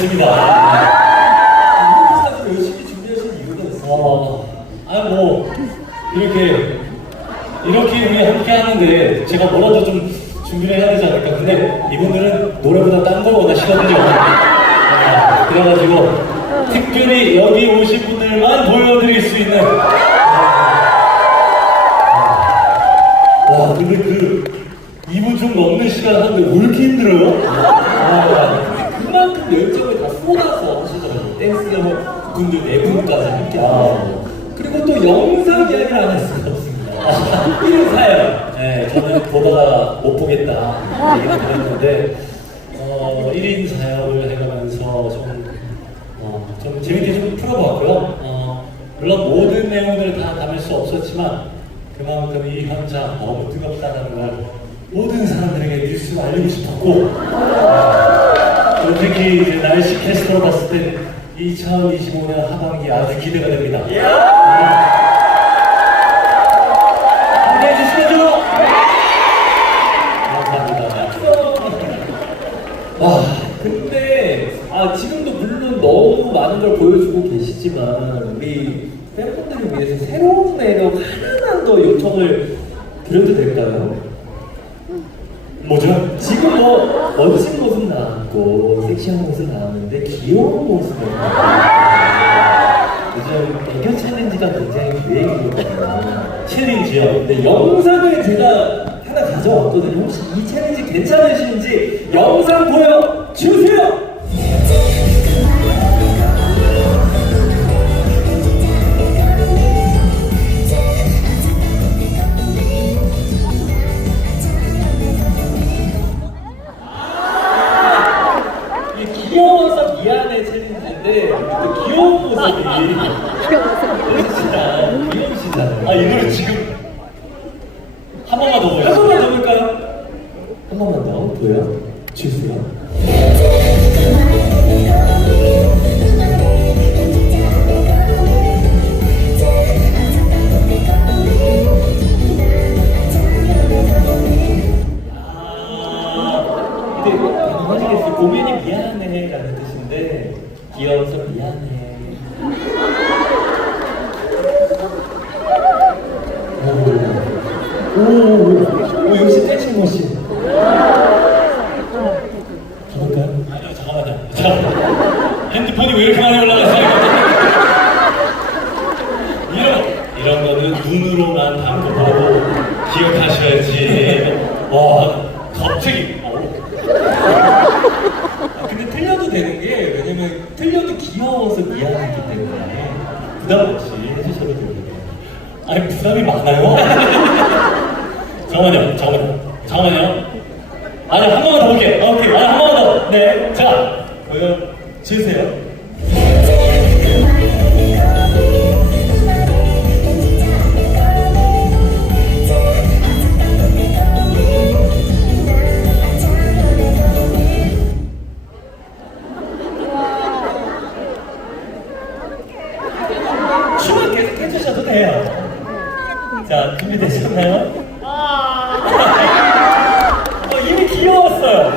위해서 준비했습니다. 사실 열심히 준비하신 이유가 있어요. 어, 아 뭐 이렇게 이렇게 우리 함께 하는데 제가 뭐라도 좀 준비를 해야 되지 않을까. 근데 이분들은 노래보다 딴걸 원하시거든요. 아, 그래가지고 특별히 여기 오신 분들만 보여드릴 수 있는. 와 근데 그 2분 좀 넘는 시간 하는데 왜 이렇게 힘들어요? 아, 그만큼 열정을 다 쏟아서 하시더라고요. 댄스 뭐 분들 네 분까지 함께 하고 그리고 또 영상 이야기를 안 할 수가 없습니다. 이름 사연. 네, 저는 보다가 못 보겠다 얘기를 드렸는데 어, 1인 사역을 해가면서 좀, 어, 좀 재밌게 좀 풀어보았고요. 어, 물론 모든 내용들을 다 담을 수 없었지만 그만큼 이 현장 너무 뜨겁다는 걸 모든 사람들에게 뉴스로 알리고 싶었고 어, 또 특히 날씨 캐스터로 봤을 때 2025년 하반기 아주 기대가 됩니다. 함께해 주시죠. 감사합니다. 와, 근데 아 지금도 물론 너무 많은 걸 보여주고 계시지만 우리 팬분들을 위해서 새로운 매력 하나만 더 요청을 드려도 될까요? 뭐죠? 지금 뭐 멋진 모습 나왔고 섹시한 모습 나왔는데 귀여운 모습을 요즘 애교 챌린지가 굉장히 유행이거든요. 챌린지요. 근데 영상을 제가 하나 가져왔거든요. 혹시 이 챌린지 괜찮으신지 영상 보여 주세요. 챌린지인데 또 귀여운 모습이 보이시잖아요. 귀여우시잖아요. 아, 이 노래 지금 한 번만 더한 보여주세요. 번만 더 볼까요? 한 번만 더 보여 주세요. 미안해. 오, 오, 오 역시 섹시 머신. 가볼까요? 아니요, 잠깐만요. 잠깐만. 핸드폰이 왜 이렇게 많이 올라갔어요? 이런, 이런 거는 눈으로만 담고 보고 기억하셔야지. 와, 갑자기. 어, 아, 근데 틀 되는 게 왜냐면 틀려도 귀여워서 미안하기 때문에 부담 없이 해주셔도 됩니다. 아니, 부담이 많아요? 잠깐만요, 잠깐만요. 잠깐만요. 아니, 한 번만 더 볼게요. 아, 오케이. 아니, 한 번만 더. 네. 자, 보여주세요. 자, 준비되셨나요? 어, 이미 귀여웠어요.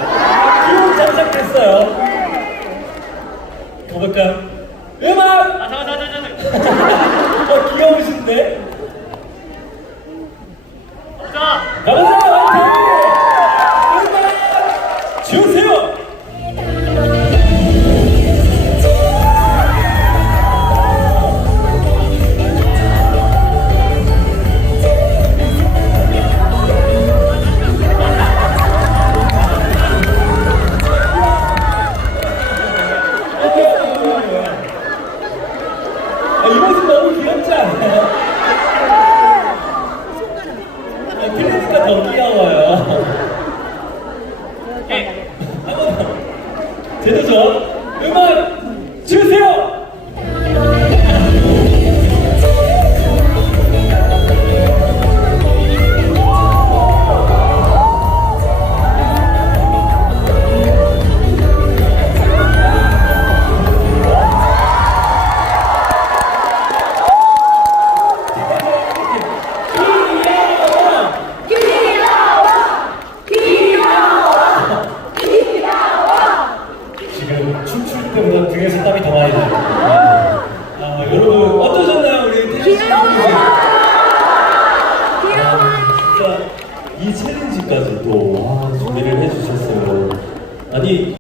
귀여운 장착 됐어요. 가볼까요? 음악! 아, 잠깐, 잠깐, 잠깐. 어, 귀여우신데?